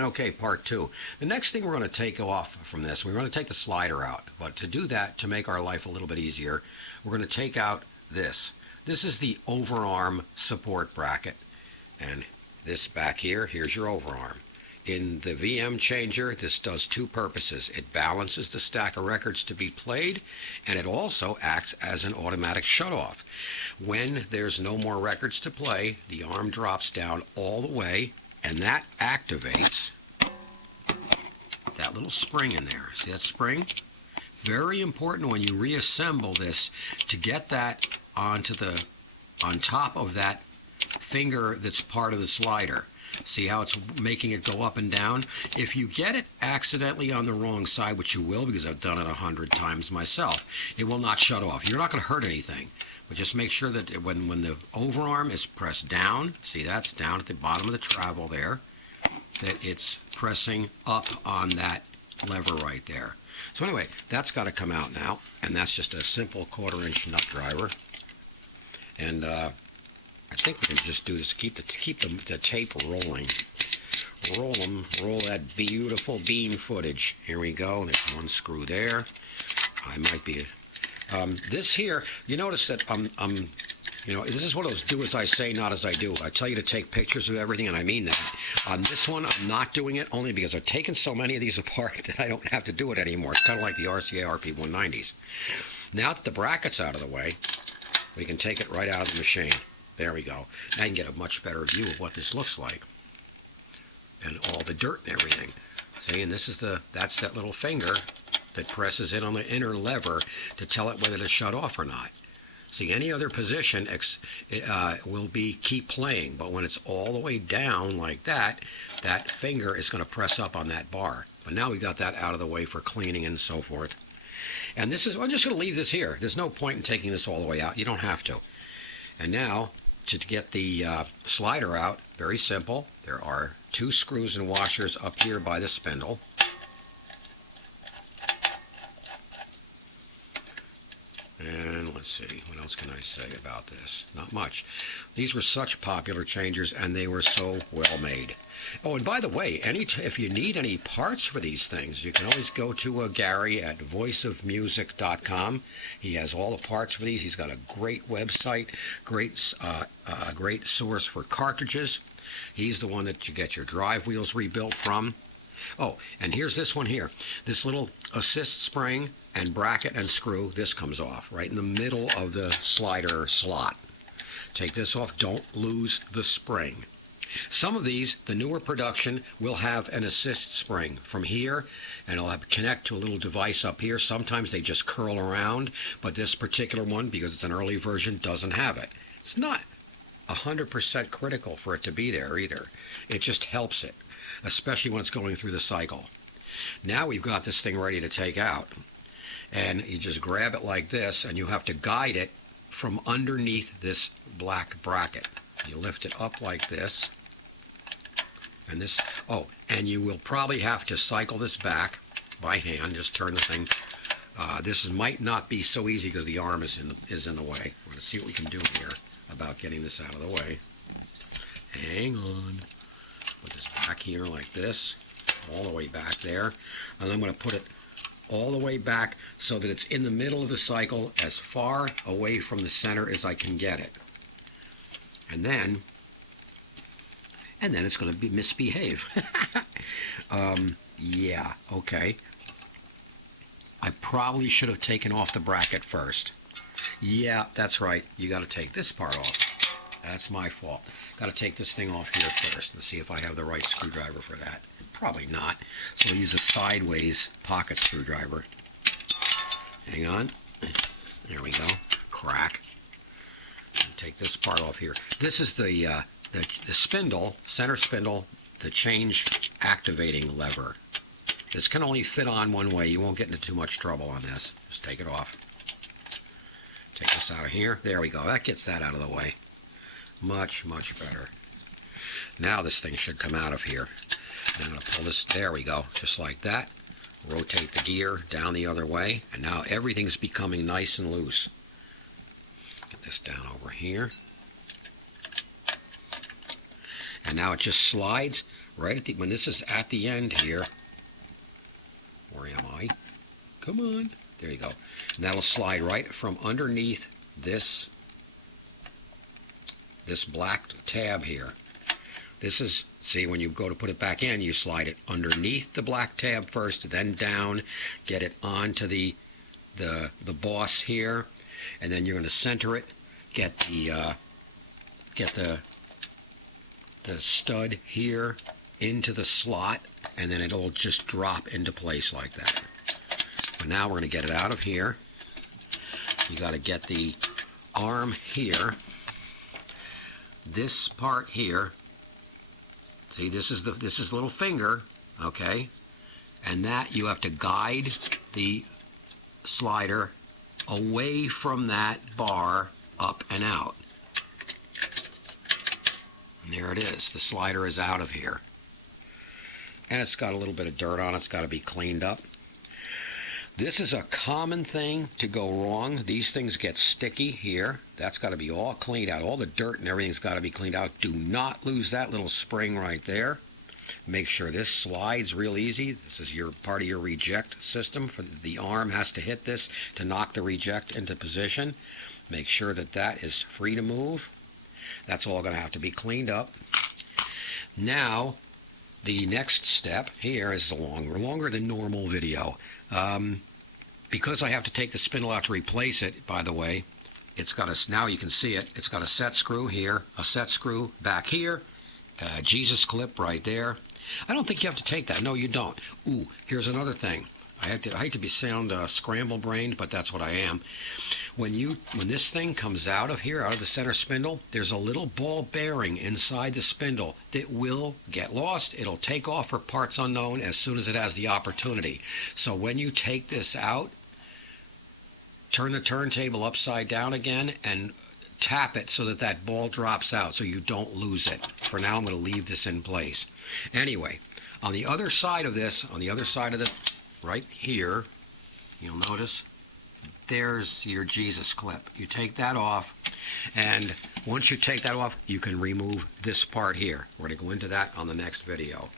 Okay, part two. The next thing we're going to take off from this, we're going to take the slider out. But to do that, to make our life a little bit easier, we're going to take out this. This is the overarm support bracket. And this back here, here's your overarm. In the VM changer, this does two purposes. It balances the stack of records to be played, and it also acts as an automatic shutoff. When there's no more records to play, the arm drops down all the way, and that activates that little spring in there. See that spring? Very important when you reassemble this to get that on top of that finger that's part of the slider. See how it's making it go up and down? If you get it accidentally on the wrong side, which you will because I've done it 100 times myself, it will not shut off. You're not going to hurt anything. But just make sure that when the overarm is pressed down, see that's down at the bottom of the travel there, that it's pressing up on that lever right there. So anyway, that's got to come out now, and that's just a simple 1/4-inch nut driver. And I think we can just do this, keep the tape rolling. Roll that beautiful beam footage. Here we go, there's one screw there. I might be... this here, you notice that this is one of those do as I say, not as I do. I tell you to take pictures of everything, and I mean that. On this one, I'm not doing it only because I've taken so many of these apart that I don't have to do it anymore. It's kind of like the RCA RP190s. Now that the bracket's out of the way, we can take it right out of the machine. There we go. Now you can get a much better view of what this looks like. And all the dirt and everything. See, and that's that little finger that presses in on the inner lever to tell it whether to shut off or not. See, any other position will keep playing, but when it's all the way down like that, that finger is going to press up on that bar. But now we got that out of the way for cleaning and so forth. And I'm just going to leave this here. There's no point in taking this all the way out. You don't have to. And now, to get the slider out, very simple. There are 2 screws and washers up here by the spindle. And let's see, what else can I say about this? Not much. These were such popular changers, and they were so well made. Oh, and by the way, if you need any parts for these things, you can always go to Gary at voiceofmusic.com. He has all the parts for these. He's got a great website, great source for cartridges. He's the one that you get your drive wheels rebuilt from. Oh, and here's this one here. This little assist spring and bracket and screw, this comes off right in the middle of the slider slot. Take this off. Don't lose the spring. Some of these, the newer production, will have an assist spring from here, and it'll connect to a little device up here. Sometimes they just curl around, but this particular one, because it's an early version, doesn't have it. It's not 100% critical for it to be there either. It just helps it, especially when it's going through the cycle. Now we've got this thing ready to take out, and you just grab it like this, and you have to guide it from underneath this black bracket. You lift it up like this, and and you will probably have to cycle this back by hand. Just turn the thing. This might not be so easy because the arm is in the way. We're going to see what we can do here about getting this out of the way. Hang on. Put this back here like this, all the way back there, and I'm going to put it all the way back so that it's in the middle of the cycle, as far away from the center as I can get it. And then it's going to misbehave. Yeah, okay. I probably should have taken off the bracket first. Yeah, that's right. You got to take this part off. That's my fault. Got to take this thing off here first. Let's see if I have the right screwdriver for that. Probably not. So I'll use a sideways pocket screwdriver. Hang on. There we go. Crack. Take this part off here. This is the spindle, center spindle, the change activating lever. This can only fit on one way. You won't get into too much trouble on this. Just take it off. Take this out of here. There we go. That gets that out of the way. Much, much better. Now this thing should come out of here. I'm going to pull this. There we go. Just like that. Rotate the gear down the other way. And now everything's becoming nice and loose. Get this down over here. And now it just slides right at the, when this is at the end here. Where am I? Come on. There you go. And that'll slide right from underneath this black tab here. This is, see, when you go to put it back in, you slide it underneath the black tab first, then down, get it onto the boss here, and then you're going to center it, get the stud here into the slot, and then it'll just drop into place like that. But now we're going to get it out of here. You got to get the arm here. This part here. See, this is the little finger, okay? And that you have to guide the slider away from that bar up and out. And there it is. The slider is out of here. And it's got a little bit of dirt on it. It's got to be cleaned up. This is a common thing to go wrong. These things get sticky here. That's got to be all cleaned out. All the dirt and everything's got to be cleaned out. Do not lose that little spring right there. Make sure this slides real easy. This is your part of your reject system. For the arm has to hit this to knock the reject into position. Make sure that that is free to move. That's all going to have to be cleaned up. Now, the next step here is longer than normal video. Because I have to take the spindle out to replace it, by the way, it's got a, now you can see it, it's got a set screw here, a set screw back here, a Jesus clip right there. I don't think you have to take that. No, you don't. Ooh, here's another thing. I hate to be sound scramble-brained, but that's what I am. When this thing comes out of here, out of the center spindle, there's a little ball bearing inside the spindle that will get lost. It'll take off for parts unknown as soon as it has the opportunity. So when you take this out, turn the turntable upside down again and tap it so that that ball drops out so you don't lose it. For now, I'm going to leave this in place. Anyway, on the other side of this, right here, you'll notice there's your Jesus clip. You take that off, and once you take that off, you can remove this part here. We're going to go into that on the next video.